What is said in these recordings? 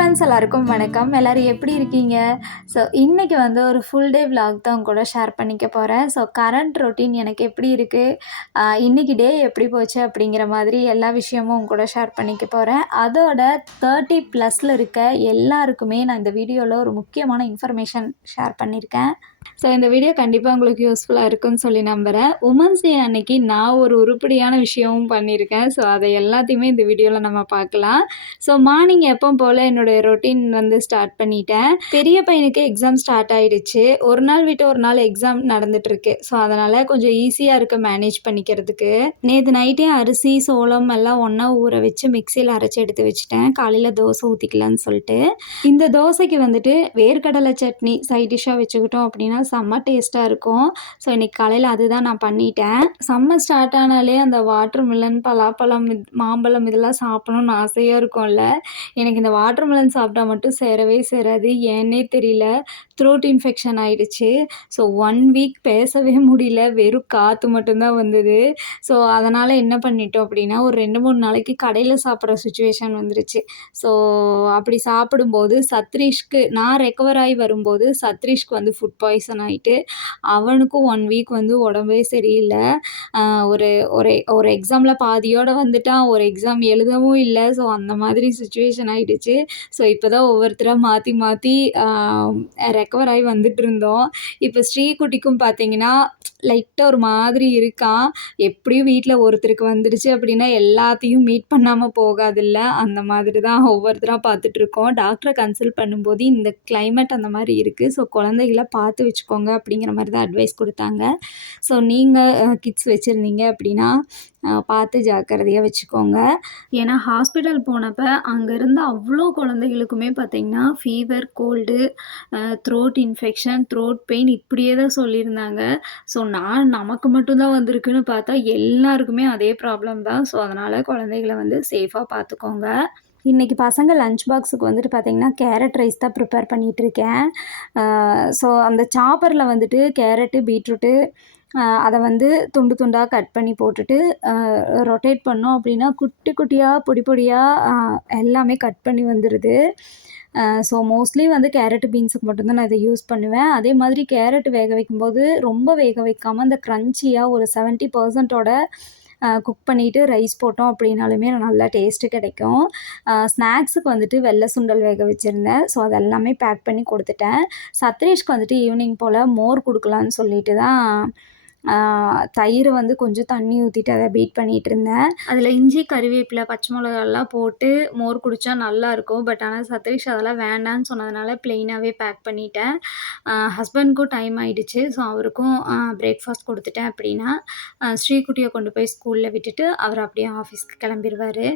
Friends எல்லாருக்கும் வணக்கம். எல்லோரும் எப்படி இருக்கீங்க? ஸோ இன்றைக்கி வந்து ஒரு ஃபுல் டே விலாக் தான் உங்க கூட ஷேர் பண்ணிக்க போகிறேன். ஸோ கரண்ட் ரொட்டீன் எனக்கு எப்படி இருக்குது, இன்றைக்கி டே எப்படி போச்சு அப்படிங்கிற மாதிரி எல்லா விஷயமும் உங்க கூட ஷேர் பண்ணிக்க போகிறேன். அதோட 30+ இருக்க எல்லாருக்குமே நான் இந்த வீடியோவில் ஒரு முக்கியமான இன்ஃபர்மேஷன் ஷேர் பண்ணியிருக்கேன். ஸோ இந்த வீடியோ கண்டிப்பாக உங்களுக்கு யூஸ்ஃபுல்லாக இருக்குன்னு சொல்லி நம்புகிறேன். உமன்ஸ் டே அன்னைக்கு நான் ஒரு உருப்படியான விஷயமும் பண்ணியிருக்கேன். ஸோ அதை எல்லாத்தையுமே இந்த வீடியோவில் நம்ம பார்க்கலாம். ஸோ மார்னிங் எப்போ போல் என்னுடைய ரொட்டீன் வந்து ஸ்டார்ட் பண்ணிட்டேன். பெரிய பையனுக்கு எக்ஸாம் ஸ்டார்ட் ஆகிடுச்சு. ஒரு நாள் விட்டு ஒரு நாள் எக்ஸாம் நடந்துகிட்ருக்கு. ஸோ அதனால் கொஞ்சம் ஈஸியாக இருக்குது மேனேஜ் பண்ணிக்கிறதுக்கு. நேற்று நைட்டே அரிசி சோளம் எல்லாம் ஒன்றா ஊற வச்சு மிக்சியில் அரைச்சி எடுத்து வச்சுட்டேன். காலையில் தோசை ஊற்றிக்கலான்னு சொல்லிட்டு. இந்த தோசைக்கு வந்துட்டு வேர்க்கடலை சட்னி சைட் டிஷ்ஷாக வச்சுக்கிட்டோம் அப்படின்னா செம்ம டேஸ்ட்டாக இருக்கும். ஸோ இன்றைக்கி காலையில் அதுதான் நான் பண்ணிட்டேன். சம்மர் ஸ்டார்ட் ஆனாலே அந்த வாட்டர் மிலன், பலாப்பழம், மாம்பழம் இதெல்லாம் சாப்பிடணும்னு ஆசையாக இருக்கும்ல. எனக்கு இந்த வாட்டர் மிலன் சாப்பிட்டா மட்டும் சேரவே சேராது. ஏன்னே தெரியல. த்ரோட் இன்ஃபெக்ஷன் ஆகிடுச்சு. ஸோ 1 வீக் பேசவே முடியல. வெறும் காற்று மட்டும்தான் வந்தது. ஸோ அதனால் என்ன பண்ணிட்டோம் அப்படின்னா ஒரு 2-3 நாளைக்கு கடையில் சாப்பிட்ற சுச்சுவேஷன் வந்துருச்சு. ஸோ அப்படி சாப்பிடும்போது சத்ரீஷ்க்கு நான் ரெக்கவர் ஆகி வரும்போது சத்ரீஷ்க்கு வந்து ஃபுட் பாய்சன் ஆகிட்டு அவனுக்கும் 1 வீக் வந்து உடம்பே சரியில்லை. ஒரு ஒரு ஒரு எக்ஸாமில் பாதியோடு வந்துட்டான். ஒரு எக்ஸாம் எழுதவும் இல்லை. ஸோ அந்த மாதிரி சுச்சுவேஷன் ஆகிடுச்சு. ஸோ இப்போ தான் ஒவ்வொருத்தராக மாற்றி மாற்றி ரெக்கவர் ஆகி வந்துட்டு இருந்தோம். இப்போ ஸ்ரீகுட்டிக்கும் பார்த்தீங்கன்னா லைட்டாக ஒரு மாதிரி இருக்கான். எப்படியும் வீட்டில் ஒருத்தருக்கு வந்துடுச்சு அப்படின்னா எல்லாத்தையும் மீட் பண்ணாமல் போகாதில்ல. அந்த மாதிரி தான் ஒவ்வொருத்தராக பார்த்துட்ருக்கோம். டாக்டரை கன்சல்ட் பண்ணும்போது இந்த கிளைமேட் அந்த மாதிரி இருக்குது. ஸோ குழந்தைகளை பார்த்து வச்சுக்கோங்க அப்படிங்கிற மாதிரி தான் அட்வைஸ் கொடுத்தாங்க. ஸோ நீங்கள் கிட்ஸ் வச்சுருந்தீங்க அப்படின்னா பார்த்து ஜாக்கிரதையாக வச்சுக்கோங்க. ஏன்னா ஹாஸ்பிட்டல் போனப்போ அங்கே இருந்த அவ்வளோ குழந்தைகளுக்குமே பார்த்திங்கன்னா fever, cold, throat infection, throat pain இப்படியே தான் சொல்லியிருந்தாங்க. ஸோ நமக்கு மட்டும்தான் வந்திருக்குன்னு பார்த்தா எல்லாருக்குமே அதே ப்ராப்ளம் தான். ஸோ அதனால் குழந்தைகளை வந்து சேஃபாக பார்த்துக்கோங்க. இன்றைக்கி பசங்க லஞ்ச் பாக்ஸுக்கு வந்துட்டு பார்த்திங்கன்னா கேரட் ரைஸ் தான் ப்ரிப்பேர் பண்ணிகிட்ருக்கேன். ஸோ அந்த சாப்பரில் வந்துட்டு கேரட்டு, பீட்ரூட்டு அதை வந்து துண்டு துண்டாக கட் பண்ணி போட்டுட்டு ரொட்டேட் பண்ணோம் அப்படின்னா குட்டி குட்டியாக பொடி பொடியாக எல்லாமே கட் பண்ணி வந்துடுது. ஸோ மோஸ்ட்லி வந்து கேரட்டு பீன்ஸுக்கு மட்டும்தான் நான் இதை யூஸ் பண்ணுவேன். அதே மாதிரி கேரட் வேக வைக்கும்போது ரொம்ப வேக வைக்காமல் அந்த க்ரன்ச்சியாக ஒரு 70%ஓட குக் பண்ணிவிட்டு ரைஸ் போட்டோம் அப்படின்னாலுமே நல்லா டேஸ்ட்டு கிடைக்கும். ஸ்நாக்ஸுக்கு வந்துட்டு வெள்ளை சுண்டல் வேக வச்சுருந்தேன். ஸோ அதெல்லாமே பேக் பண்ணி கொடுத்துட்டேன். சத்ரேஷ்க்கு வந்துட்டு ஈவினிங் போல் மோர் கொடுக்கலான்னு சொல்லிட்டு தான் தயிர் வந்து கொஞ்சம் தண்ணி ஊற்றிட்டு அதை பீட் பண்ணிகிட்டு இருந்தேன். அதில் இஞ்சி, கறிவேப்பிலை, பச்சை மிளகாலாம் போட்டு மோர் குடித்தா நல்லாயிருக்கும். பட் ஆனால் சத்ரேஷ் அதெல்லாம் வேண்டான்னு சொன்னதுனால ப்ளெயினாகவே பேக் பண்ணிட்டேன். ஹஸ்பண்ட்க்கும் டைம் ஆகிடுச்சு. ஸோ அவருக்கும் பிரேக்ஃபாஸ்ட் கொடுத்துட்டேன் அப்படின்னா ஸ்ரீகுட்டியை கொண்டு போய் ஸ்கூலில் விட்டுட்டு அவர் அப்படியே ஆஃபீஸ்க்கு கிளம்பிடுவார்.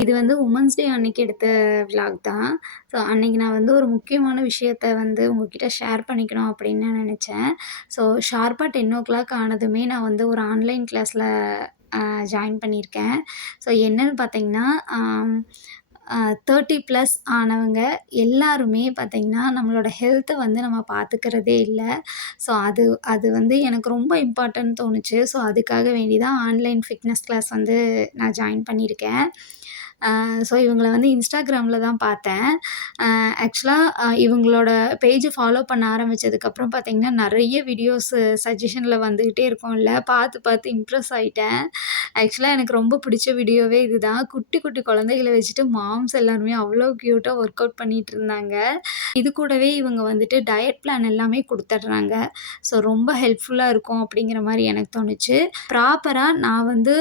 இது வந்து உமன்ஸ் டே அன்னைக்கு எடுத்த விலாக் தான். ஸோ அன்றைக்கி நான் வந்து ஒரு முக்கியமான விஷயத்த வந்து உங்ககிட்ட ஷேர் பண்ணிக்கணும் அப்படின்னு நினச்சேன். ஸோ ஷார்ப்பாக 10:00 ஆனதுமே நான் வந்து ஒரு ஆன்லைன் கிளாஸில் ஜாயின் பண்ணியிருக்கேன். ஸோ என்னன்னு பார்த்தீங்கன்னா 30+ ஆனவங்க எல்லாருமே பார்த்திங்கன்னா நம்மளோட ஹெல்த்தை வந்து நம்ம பார்த்துக்கிறதே இல்லை. ஸோ அது வந்து எனக்கு ரொம்ப இம்பார்ட்டன்ட் தோணுச்சு. ஸோ அதுக்காக வேண்டி தான் ஆன்லைன் ஃபிட்னஸ் கிளாஸ் வந்து நான் ஜாயின் பண்ணியிருக்கேன். ஸோ இவங்கள வந்து இன்ஸ்டாகிராமில் தான் பார்த்தேன். ஆக்சுவலாக இவங்களோட பேஜை ஃபாலோ பண்ண ஆரம்பித்ததுக்கப்புறம் பார்த்திங்கன்னா நிறைய வீடியோஸு சஜஷனில் வந்துக்கிட்டே இருக்கும்ல. பார்த்து இம்ப்ரெஸ் ஆகிட்டேன். ஆக்சுவலாக எனக்கு ரொம்ப பிடிச்ச வீடியோவே இதுதான். குட்டி குட்டி குழந்தைகளை வச்சுட்டு மாம்ஸ் எல்லாருமே அவ்வளோ க்யூட்டாக ஒர்க் அவுட் பண்ணிகிட்டு இருந்தாங்க. இது கூடவே இவங்க வந்துட்டு டயட் பிளான் எல்லாமே கொடுத்துட்றாங்க. ஸோ ரொம்ப ஹெல்ப்ஃபுல்லாக இருக்கும் அப்படிங்கிற மாதிரி எனக்கு தோணுச்சு. ப்ராப்பராக நான் வந்து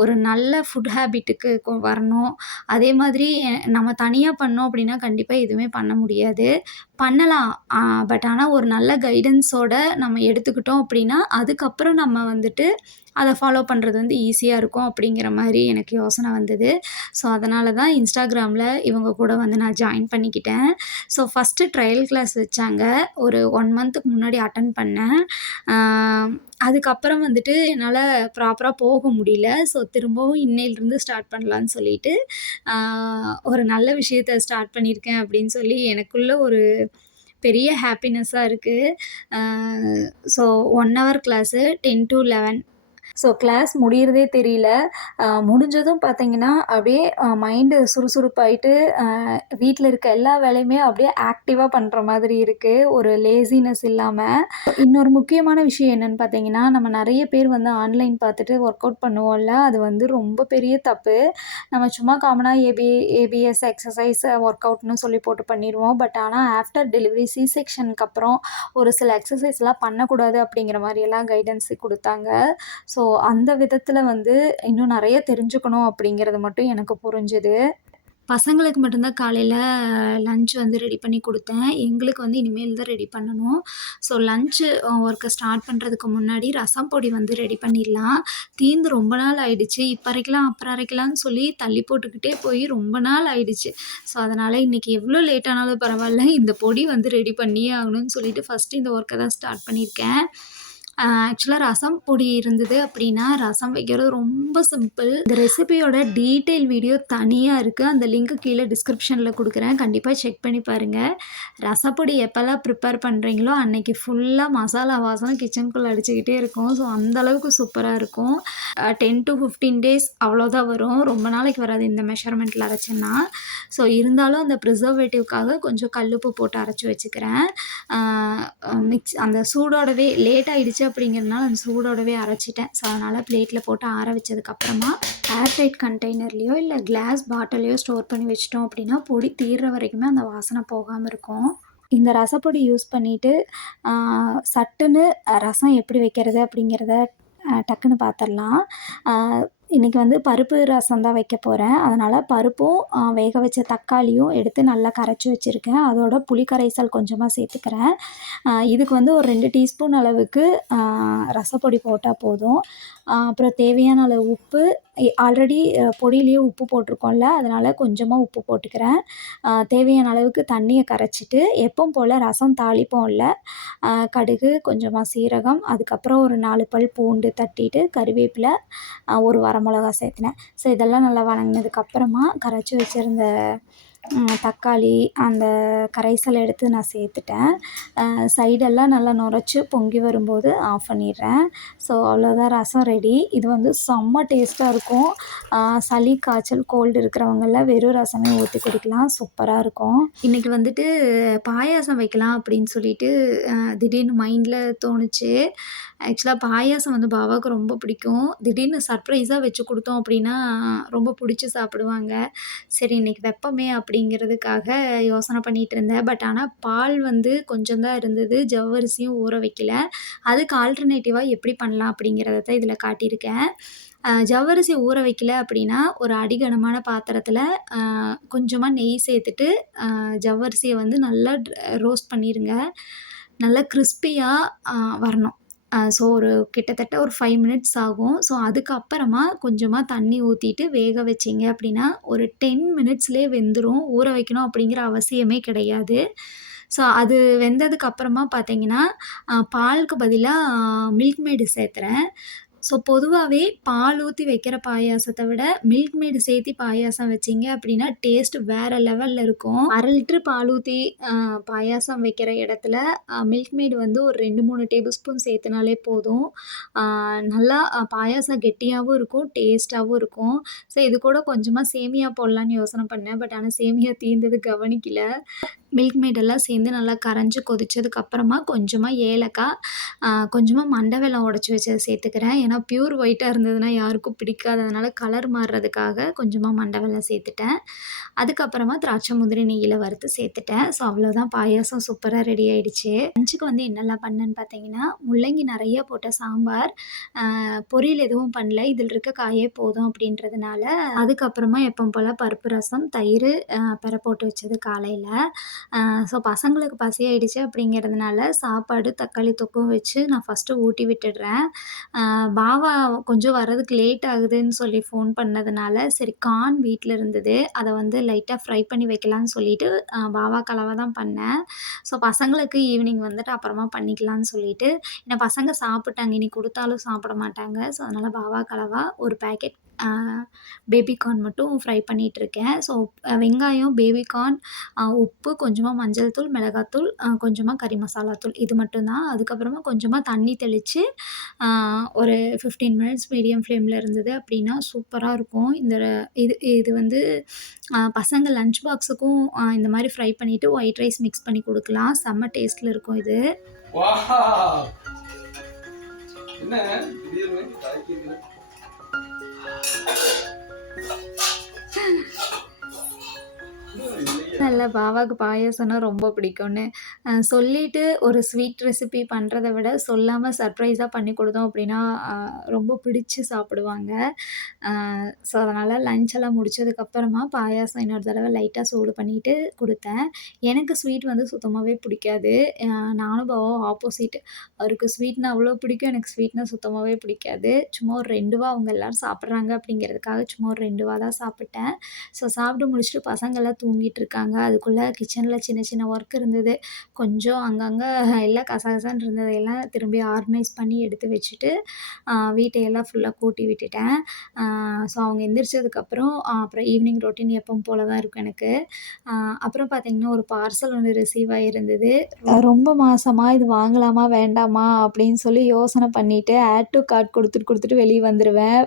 ஒரு நல்ல ஃபுட் ஹேபிட்டுக்கு வரணும். அதே மாதிரி நம்ம தனியாக பண்ணோம் அப்படின்னா கண்டிப்பாக எதுவுமே பண்ண முடியாது. பண்ணலாம். பட் ஆனால் ஒரு நல்ல கைடன்ஸோட நம்ம எடுத்துக்கிட்டோம் அப்படின்னா அதுக்கப்புறம் நம்ம வந்துட்டு அத ஃபாலோ பண்றது வந்து ஈஸியா இருக்கும் அப்படிங்கிற மாரி எனக்கு யோசனை வந்தது. ஸோ, அதனால தான் Instagramல இவங்க கூட வந்து நான் ஜாயின் பண்ணிக்கிட்டேன். ஸோ, ஃபஸ்ட்டு ட்ரையல் கிளாஸ் வச்சாங்க. ஒரு 1 மந்த்துக்கு முன்னாடி அட்டெண்ட் பண்ணேன். ஆ அதுக்கப்புறம் வந்துட்டு என்னால ப்ராப்பரா போக முடியல. ஸோ, திரும்பவும் இன்னையிலருந்து ஸ்டார்ட் பண்ணலான்னு சொல்லிட்டு, ஆ ஒரு நல்ல விஷயத்த ஸ்டார்ட் பண்ணியிருக்கேன் அப்படின்னு சொல்லி எனக்குள்ள ஒரு பெரிய ஹாப்பினஸ்ஸா இருக்கு. ஆ so 1 hour class 10 to 11. So class முடியிறதே தெரியல. முடிஞ்சதும் பார்த்தீங்கன்னா, அப்படியே மைண்டு சுறுசுறுப்பாயிட்டு, வீட்ல இருக்க எல்லா வேலையுமே அப்படியே ஆக்டிவா பண்ற மாதிரி இருக்கு. ஒரு லேசினஸ் இல்லாம. இன்னொரு முக்கியமான விஷயம் என்னன்னு பார்த்தீங்கன்னா, நம்ம நெறைய பேர் வந்து ஆன்லைன் பார்த்துட்டு ஒர்க் அவுட் பண்ணுவோம்ல, அது வந்து ரொம்ப பெரிய தப்பு. நம்ம சும்மா காமனா ஏபிஎஸ் எக்ஸர்சைஸ், ஒர்க் அவுட்ன்னு சொல்லி போட்டு பண்ணிருவோம். பட் ஆனா ஆஃப்டர் டெலிவரி சி செக்ஷனுக்கு அப்புறம் ஒரு சில எக்ஸர்சைஸ்லாம் பண்ணக்கூடாது அப்படிங்கிற மாரியெல்லாம் கைடன்ஸ் குடுத்தாங்க. ஸோ, அந்த விதத்தில வந்து இன்னும் நெறைய தெரிஞ்சுக்கணும் அப்படிங்கிறது மட்டும் எனக்கு புரிஞ்சுது. பசங்களுக்கு மட்டும் தான் காலையில லஞ்ச் வந்து ரெடி பண்ணி குடுத்தேன். எங்களுக்கு வந்து இனிமேல் தான் ரெடி பண்ணணும். ஸோ, லஞ்ச்சு ஒர்க்க ஸ்டார்ட் பண்றதுக்கு முன்னாடி ரசம் பொடி வந்து ரெடி பண்ணிடலாம். தீர்ந்து ரொம்ப நாள் ஆயிடுச்சு. இப்ப அரைக்கலாம், அப்புறம் அரைக்கலாம்னு சொல்லி தள்ளி போட்டுக்கிட்டே போய் ரொம்ப நாள் ஆயிடுச்சு. ஸோ, அதனால இன்னைக்கு எவ்வளோ லேட் ஆனாலும் பரவால்ல, இந்த பொடி வந்து ரெடி பண்ணியே ஆகணும்னு சொல்லிட்டு ஃபர்ஸ்ட்டு இந்த ஒர்க்க தான் ஸ்டார்ட் பண்ணியிருக்கேன். ஆக்சுவலா ரசம் பொடி இருந்தது அப்படின்னா, ரசம் வைக்கிறது ரொம்ப சிம்பிள். இந்த ரெசிபியோட டீட்டெயில் வீடியோ தனியா இருக்கு. அந்த லிங்க் கீழ டிஸ்கிரிப்ஷன்ல குடுக்குறேன். கண்டிப்பா செக் பண்ணி பாருங்க. ரசப்பொடி எப்பலாம் ப்ரிப்பேர் பண்றீங்களோ, அன்னைக்கு ஃபுல்லா மசாலா வாசனை கிச்சனுக்குள்ள அடிச்சுக்கிட்டே இருக்கும். ஸோ, அந்த அளவுக்கு சூப்பரா இருக்கும். 10 டூ 15 டேஸ் அவ்வளோதான் வரும். ரொம்ப நாளைக்கு வராது இந்த மெஷர்மெண்ட்ல அரைச்சேன்னா. ஸோ, இருந்தாலும் அந்த ப்ரிசர்வேட்டிவ்க்காக கொஞ்சம் கல்லுப்பு போட்டு அரைச்சு வச்சுக்கிறேன். ஆ அந்த சூடோடவே லேட் ஆயிடுச்சு அப்படிங்கிறதுனால அந்த சூடோடவே அரைச்சிட்டேன். ஸோ, அதனால பிளேட்ல போட்டு ஆற வச்சதுக்கப்புறமா ஏர் டைட் கண்டெய்னர்லயோ இல்ல கிளாஸ் பாட்டில்லயோ ஸ்டோர் பண்ணி வச்சுட்டோம் அப்படின்னா, பொடி தீர்ற வரைக்குமே அந்த வாசனை போகாம இருக்கும். இந்த ரசப்பொடி யூஸ் பண்ணிட்டு, ஆ சட்டுன்னு ரசம் எப்படி வைக்கிறது அப்படிங்கிறத டக்குன்னு பார்த்துரலாம். ஆ இன்னைக்கு வந்து பருப்பு ரசம் தான் வைக்க போறேன். அதனால பருப்பும், வேக வச்ச தக்காளியும் எடுத்து நல்லா கரைச்சு வச்சிருக்கேன். அதோட புளி கரைசல் கொஞ்சமா சேர்த்துக்கிறேன். இதுக்கு வந்து ஒரு 2 டீஸ்பூன் அளவுக்கு ரசப்பொடி போட்டா போதும். அப்புறம் தேவையான அளவு உப்பு, ஆல்ரெடி பொடியிலேயே உப்பு போட்டிருக்கோம்ல, அதனால கொஞ்சமா உப்பு போட்டுக்கிறேன். தேவையான அளவுக்கு தண்ணிய கரைச்சிட்டு, எப்பவும் போல ரசம் தாளிப்போம்ல, கடுகு, கொஞ்சமா சீரகம், அதுக்கப்புறம் ஒரு 4 பல் பூண்டு தட்டிட்டு, கறிவேப்பிலை, ஒரு வரமிளகா சேர்த்துனேன். ஸோ, இதெல்லாம் நல்லா வதங்குனதுக்கப்புறமா கரைச்சி வச்சிருந்த தக்காளி, அந்த கரைசலை எடுத்து நான் சேர்த்துட்டேன். சைடெல்லாம் நல்லா நுரைச்சு பொங்கி வரும்போது ஆஃப் பண்ணிடுறேன். ஸோ, அவ்வளோதான் ரசம் ரெடி. இது வந்து செம்ம டேஸ்ட்டா இருக்கும். சளி, காய்ச்சல், கோல்டு இருக்கிறவங்கலாம் வெறும் ரசமே ஊத்தி குடிக்கலாம். சூப்பரா இருக்கும். இன்னைக்கு வந்துட்டு பாயாசம் வைக்கலாம் அப்படின்னு சொல்லிட்டு திடீர்னு மைண்ட்ல தோணுச்சு. ஆக்சுவலா பாயாசம் வந்து பாபாவுக்கு ரொம்ப பிடிக்கும். திடீர்னு சர்ப்ரைஸா வச்சு குடுத்தோம் அப்படின்னா, ரொம்ப புடிச்சு சாப்பிடுவாங்க. சரி இன்னைக்கு வெப்பமே அப்படிங்கிறதுக்காக யோசனை பண்ணிட்டு இருந்தேன். பட் ஆனா பால் வந்து கொஞ்சம் தான் இருந்தது. ஜவ்வரிசியும் ஊற வைக்கல. அதுக்கு ஆல்டர்னேட்டிவா எப்படி பண்ணலாம் அப்படிங்கிறத தான் இதில காட்டியிருக்கேன். ஜவ்வரிசி ஊற வைக்கல அப்படின்னா, ஒரு அடிகனமான பாத்திரத்தில கொஞ்சமா நெய் சேர்த்துட்டு, ஜவ்வரிசிய வந்து நல்லா ரோஸ்ட் பண்ணிருங்க. நல்லா கிரிஸ்பியா வரணும். ஸோ, ஒரு கிட்டத்தட்ட ஒரு 5 மினிட்ஸ் ஆகும். ஸோ, அதுக்கப்புறமா கொஞ்சமா தண்ணி ஊத்திட்டு வேக வச்சீங்க அப்படின்னா, ஒரு 10 மினிட்ஸ்லயே வெந்துரும். ஊற வைக்கணும் அப்படிங்கிற அவசியமே கிடையாது. ஸோ, அது வெந்ததுக்கு அப்புறமா பார்த்தீங்கன்னா, பாலுக்கு பதிலா மில்க்மெய்டு சேர்த்துறேன். ஸோ, பொதுவாவே பால் ஊத்தி வைக்கிற பாயாசத்த விட, மில்க்மெய்டு சேர்த்தி பாயாசம் வச்சீங்க அப்படின்னா, டேஸ்ட் வேற லெவல்ல இருக்கும். 1/2 லிட்டர் பால் ஊத்தி பாயாசம் வைக்கிற இடத்துல, மில்க்மெய்டு வந்து ஒரு 2, 3 டேபிள் ஸ்பூன் சேர்த்துனாலே போதும். அ நல்லா பாயாசம் கெட்டியாவும் இருக்கும், டேஸ்ட்டாவும் இருக்கும். ஸோ, இது கூட கொஞ்சமா சேமியா போடலான்னு யோசனை பண்ணேன். பட் ஆனா சேமியா தீர்ந்தது கவனிக்கல. மில்க் மெய்ட் எல்லாம் சேர்ந்து நல்லா கரைஞ்சு கொதிச்சதுக்கப்புறமா கொஞ்சமா ஏலக்காய், கொஞ்சமா மண்டை வெல்லம் உடைச்சு வச்சத சேர்த்துக்கிறேன். ஏன்னா பியூர் ஒயிட்டா இருந்ததுன்னா யாருக்கும் பிடிக்காது. அதனால கலர் மாறுறதுக்காக கொஞ்சமா மண்டை வெல்லம் சேர்த்துட்டேன். அதுக்கப்புறமா திராட்சை, முந்திரி நெய்யில வறுத்து சேர்த்துட்டேன். ஸோ அவ்வளோதான் பாயாசம் சூப்பரா ரெடி ஆயிடுச்சு. லஞ்சுக்கு வந்து என்னலாம் பண்ணேன்னு பார்த்தீங்கன்னா, முள்ளங்கி நெறைய போட்ட சாம்பார், பொரியல் எதுவும் பண்ணல. இதில இருக்க காயே போதும் அப்படின்றதுனால, அதுக்கப்புறமா எப்பவும் போல பருப்பு ரசம், தயிர், பெர போட்டு வச்சது காலையில. ஸோ பசங்களுக்கு பசி ஆயிடுச்சு அப்படிங்கிறதுனால சாப்பாடு, தக்காளி தொக்கும் வச்சு நான் ஃபஸ்ட்டு ஊட்டி விட்டுடுறேன். பாவா கொஞ்சம் வரதுக்கு லேட் ஆகுதுன்னு சொல்லி ஃபோன் பண்ணதுனால, சரி கார்ன் வீட்ல இருந்தது. அத வந்து லைட்டா ஃப்ரை பண்ணி வைக்கலான்னு சொல்லிட்டு, பாவாக்கு அளவா தான் பண்ணேன். ஸோ பசங்களுக்கு ஈவினிங் வந்துட்டு அப்புறமா பண்ணிக்கலான்னு சொல்லிட்டு, ஏன்னா பசங்க சாப்பிட்டாங்க. இனி குடுத்தாலும் சாப்பிட மாட்டாங்க. ஸோ அதனால பாவாக்கு அளவா ஒரு பேக்கெட் அ பேபி கார்ன் மட்டும் ஃப்ரை பண்ணிட்டுருக்கேன். ஸோ வெங்காயம், பேபி கார்ன், உப்பு, கொஞ்சமா மஞ்சள் தூள், மிளகாத்தூள், கொஞ்சமா கறி மசாலா தூள் இது மட்டும் தான். அதுக்கப்புறமா கொஞ்சமா தண்ணி தெளிச்சு, அ ஒரு 15 மினிட்ஸ் மீடியம் ஃப்ளேம்ல இருந்தது அப்படின்னா சூப்பரா இருக்கும். இது இது வந்து பசங்க லஞ்ச் பாக்ஸுக்கும் இந்த மாரி ஃப்ரை பண்ணிட்டு ஒயிட் ரைஸ் மிக்ஸ் பண்ணி குடுக்கலாம். செம்ம டேஸ்ட்ல இருக்கும் இது. வாவ்! என்ன திடீர்னு கலக்கிட்டீங்க? இல்ல பாவாக்கு பாயாசம்னா ரொம்ப பிடிக்கும்னு. சொல்லிட்டு ஒரு ஸ்வீட் ரெசிபி பண்றத விட, சொல்லாம சர்ப்ரைஸா பண்ணி குடுத்தோம் அப்டின்னா, அ ரொம்ப பிடிச்சு சாப்பிடுவாங்க. ஸோ அதனால லஞ்ச் எல்லாம் முடிச்சதுக்கப்புறமா பாயாசம் இன்னொரு தடவ லைட்டா சூடு பண்ணிட்டு குடுத்தேன். எனக்கு ஸ்வீட் வந்து சுத்தமாவே பிடிக்காது. அ நானும் பாவாவும் ஆப்போசிட். அவருக்கு ஸ்வீட்னா அவ்ளோ பிடிக்கும். எனக்கு ஸ்வீட்னா சுத்தமாவே பிடிக்காது. சும்மா ஒரு 2 வா அவங்க எல்லாரும் சாப்பிடுறாங்க அப்படிங்கிறதுக்காக சும்மா ஒரு 2 வா தான் சாப்பிட்டேன். ஸோ சாப்பிட்டு முடிச்சுட்டு பசங்கள்லாம் தூங்கிட்டு இருக்காங்க. அதுக்குள்ள கிச்சன்ல சின்ன சின்ன ஒர்க் இருந்தது. கொஞ்சம் அங்கங்க எல்லாம் கசகசன்னு இருந்ததையெல்லாம் திரும்பி ஆர்கனைஸ் பண்ணி எடுத்து வச்சுட்டு, வீட்டையெல்லாம் ஃபுல்லா கூட்டி விட்டுட்டேன். ஸோ அவங்க எந்திரிச்சதுக்கப்புறம் அப்புறம் ஈவினிங் ரொட்டீன் எப்பவும் போல தான் இருக்கும் எனக்கு. அ அப்புறம் பார்த்தீங்கன்னா, ஒரு பார்சல் ஒண்ணு ரிசீவ் ஆயிருந்தது. ரொம்ப மாசமா இது வாங்கலாமா? வேண்டாமா? அப்படின்னு சொல்லி யோசனை பண்ணிட்டு, ஆட் டூ கார்ட் குடுத்துட்டு குடுத்துட்டு வெளிய வந்துருவேன்.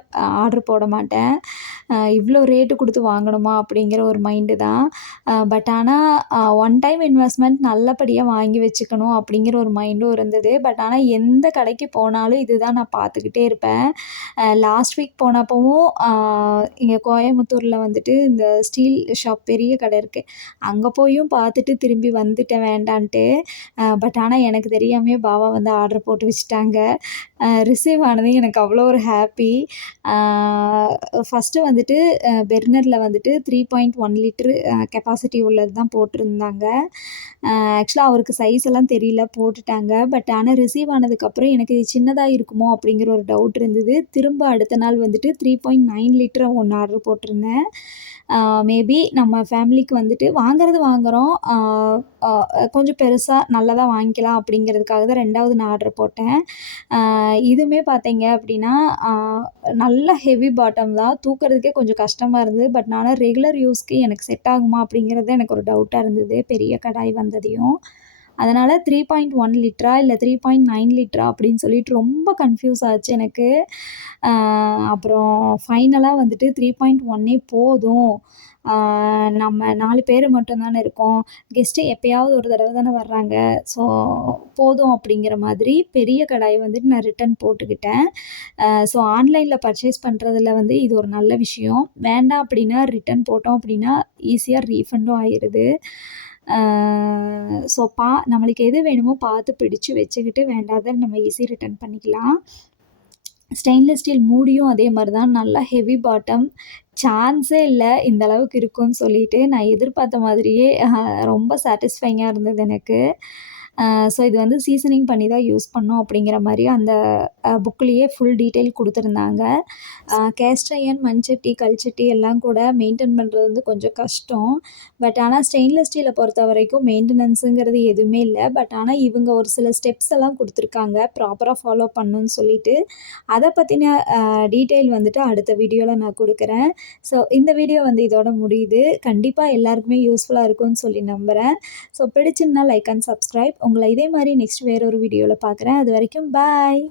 ஆர்டர் போட மாட்டேன். இவ்ளோ ரேட்டு குடுத்து வாங்கணுமா? அப்படிங்கிற ஒரு மைண்டு தான். பட் ஆனா ஒன் டைம் இன்வெஸ்ட்மென்ட் நல்லபடியா வாங்கி வச்சுக்கணும் அப்படிங்கிற ஒரு மைண்டும் இருந்தது. பட் ஆனா எந்த கடைக்கு போனாலும் இதுதான் நான் பார்த்துக்கிட்டே இருப்பேன். லாஸ்ட் வீக் போனப்பவும் இங்க கோயம்புத்தூர்ல வந்துட்டு இந்த ஸ்டீல் ஷாப் பெரிய கடை இருக்கு. அங்க போயும் பார்த்துட்டு திரும்பி வந்துட்டேன் வேண்டான்ட்டு. பட் ஆனா எனக்கு தெரியாமயே பாவா வந்து ஆர்டர் போட்டு வச்சுட்டாங்க. ரிசீவ் ஆனது எனக்கு அவ்வளோ ஒரு ஹாப்பி. ஃபஸ்ட்டு வந்துட்டு பெர்க்னர்ல வந்துட்டு 3.1 லிட்டர் கெப்பாசிட்டி உள்ளது தான் போட்டிருந்தாங்க. ஆக்சுவலா அவருக்கு சைஸ் எல்லாம் தெரியல போட்டுட்டாங்க. பட் ஆனா ரிசீவ் ஆனதுக்கப்புறம் எனக்கு இது சின்னதா இருக்குமோ அப்படிங்கிற ஒரு டவுட் இருந்தது. திரும்ப அடுத்த நாள் வந்துட்டு 3.9 லிட்டர் ஒண்ணு ஆர்டர் போட்டிருந்தேன். மேபி நம்ம ஃபேமிலிக்கு வந்துட்டு வாங்குறது வாங்குறோம். கொஞ்சம் பெருசா நல்லதா வாங்கிக்கலாம் அப்படிங்கிறதுக்காக தான் 2வது நான் ஆர்டர் போட்டேன். இதுவுமே பார்த்தீங்க அப்படின்னா, நல்ல ஹெவி பாட்டம் தான். தூக்குறதுக்கே கொஞ்சம் கஷ்டமா இருந்தது. பட் ஆனா ரெகுலர் யூஸ்க்கு எனக்கு செட் ஆகுமா அப்படிங்கிறது எனக்கு ஒரு டவுட்டா இருந்தது. பெரிய கடாய் வந்ததையும். அதனால 3.1 லிட்டரா இல்ல 3.9 லிட்டரா அப்படின்னு சொல்லிட்டு ரொம்ப கன்ஃப்யூஸ் ஆச்சு எனக்கு. அப்புறம் ஃபைனலா வந்துட்டு 3.1 போதும். நம்ம 4 பேரு மட்டும் தானே இருக்கோம். கெஸ்ட்டு எப்பயாவது ஒரு தடவ தானே வர்றாங்க. ஸோ போதும் அப்படிங்கிற மாதிரி பெரிய கடாய் வந்துட்டு நான் ரிட்டர்ன் போட்டுக்கிட்டேன். ஸோ ஆன்லைன்ல பர்ச்சேஸ் பண்றதுல வந்து இது ஒரு நல்ல விஷயம். வேண்டாம் அப்படின்னா ரிட்டர்ன் போட்டோம் அப்படின்னா ஈஸியா ரீஃபண்டும் ஆயிருது. ஸோ நம்மளுக்கு எது வேணுமோ பார்த்து பிடிச்சு வச்சுக்கிட்டு வேண்டாத நம்ம ஈஸி ரிட்டர்ன் பண்ணிக்கலாம். ஸ்டெயின்லெஸ் ஸ்டீல் மூடியும் அதே மாரி தான். நல்லா ஹெவி பாட்டம். சான்ஸே இல்ல இந்த அளவுக்கு இருக்கும்னு சொல்லிட்டு. நான் எதிர்பார்த்த மாதிரியே ரொம்ப சாட்டிஸ்ஃபைங்கா இருந்தது எனக்கு. ஸோ இது வந்து சீசனிங் பண்ணி தான் யூஸ் பண்ணணும் அப்படிங்கிற மாரி அந்த புக்லேயே ஃபுல் டீட்டெயில் குடுத்துருந்தாங்க. கேஸ்ட் அயர்ன், மண்சட்டி, கல்சட்டி எல்லாம் கூட மெயின்டெயின் பண்ணுறது வந்து கொஞ்சம் கஷ்டம். பட் ஆனா ஸ்டெயின்லெஸ் ஸ்டீலை பொறுத்தவரைக்கும் மெயின்டெனன்ஸுங்கிறது எதுவுமே இல்ல. பட் ஆனா இவங்க ஒரு சில ஸ்டெப்ஸ் எல்லாம் குடுத்துருக்காங்க. ப்ராப்பரா ஃபாலோ பண்ணணும்னு சொல்லிட்டு. அத பத்தின டீட்டெயில் வந்துட்டு அடுத்த வீடியோல நான் குடுக்குறேன். ஸோ இந்த வீடியோ வந்து இதோட முடியுது. கண்டிப்பா எல்லாருக்குமே யூஸ்ஃபுல்லா இருக்கும்னு சொல்லி நம்புறேன். ஸோ பிடிச்சிருந்தா லைக் அண்ட் சப்ஸ்கிரைப். உங்கள இதே மாரி நெக்ஸ்ட் வேற ஒரு வீடியோல பார்க்குறேன். அதுவரைக்கும் பாய்.